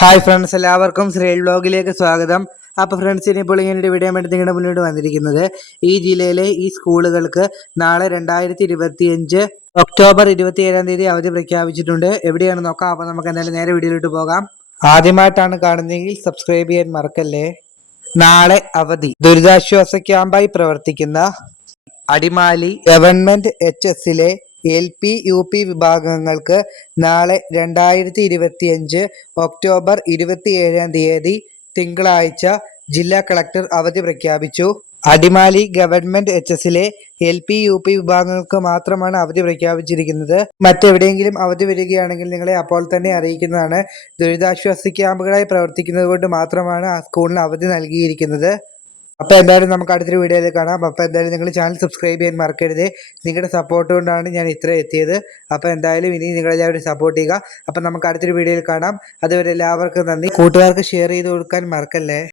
Hi friends എല്ലാവർക്കും ശ്രീ വ്ലോഗിലേക്ക് സ്വാഗതം. അപ്പോൾ ഫ്രണ്ട്സ് ഇനിയിപ്പോൾ ഇങ്ങനെ ഒരു വീഡിയോ വേണ്ടി നിങ്ങളുടെ മുന്നോട്ട് വന്നിരിക്കുന്നത്. ഈ ജില്ലയിലെ ഈ സ്കൂളുകൾക്ക് നാളെ രണ്ടായിരത്തി ഇരുപത്തിയഞ്ച് ഒക്ടോബർ ഇരുപത്തി ഏഴാം തീയതി അവധി പ്രഖ്യാപിച്ചിട്ടുണ്ട്. എവിടെയാണ് നോക്കാം. അപ്പോൾ നമുക്ക് എന്തായാലും നേരെ വീഡിയോയിലോട്ട് പോകാം. ആദ്യമായിട്ടാണ് കാണുന്നതെങ്കിൽ സബ്സ്ക്രൈബ് ചെയ്യാൻ മറക്കല്ലേ? നാളെ അവധി. ദുരിതാശ്വാസ ക്യാമ്പായി പ്രവർത്തിക്കുന്ന അടിമാലി ഗവൺമെന്റ് എച്ച് എസിലെ എൽ പി യു പി വിഭാഗങ്ങൾക്ക് നാളെ രണ്ടായിരത്തി ഇരുപത്തിയഞ്ച് ഒക്ടോബർ ഇരുപത്തിയേഴാം തീയതി തിങ്കളാഴ്ച ജില്ലാ കളക്ടർ അവധി പ്രഖ്യാപിച്ചു. അടിമാലി ഗവൺമെന്റ് എച്ച് എസിലെ എൽ പി യു പി വിഭാഗങ്ങൾക്ക് മാത്രമാണ് അവധി പ്രഖ്യാപിച്ചിരിക്കുന്നത്. മറ്റെവിടെയെങ്കിലും അവധി വരികയാണെങ്കിൽ നിങ്ങളെ അപ്പോൾ തന്നെ അറിയിക്കുന്നതാണ്. ദുരിതാശ്വാസ ക്യാമ്പുകളായി പ്രവർത്തിക്കുന്നത് കൊണ്ട് മാത്രമാണ് ആ സ്കൂളിന് അവധി നൽകിയിരിക്കുന്നത്. അപ്പോൾ എന്തായാലും നമുക്ക് അടുത്തൊരു വീഡിയോയിൽ കാണാം. അപ്പോൾ എന്തായാലും നിങ്ങൾ ചാനൽ സബ്സ്ക്രൈബ് ചെയ്യാൻ മറക്കരുത്. നിങ്ങളുടെ സപ്പോർട്ട് കൊണ്ടാണ് ഞാൻ ഇത്ര എത്തിയത്. അപ്പോൾ എന്തായാലും ഇനി നിങ്ങളെല്ലാവരും സപ്പോർട്ട് ചെയ്യുക. അപ്പോൾ നമുക്ക് അടുത്തൊരു വീഡിയോയിൽ കാണാം. അതുവരെ എല്ലാവർക്കും നന്ദി. കൂട്ടുകാർക്ക് ഷെയർ ചെയ്ത് കൊടുക്കാൻ മറക്കല്ലേ?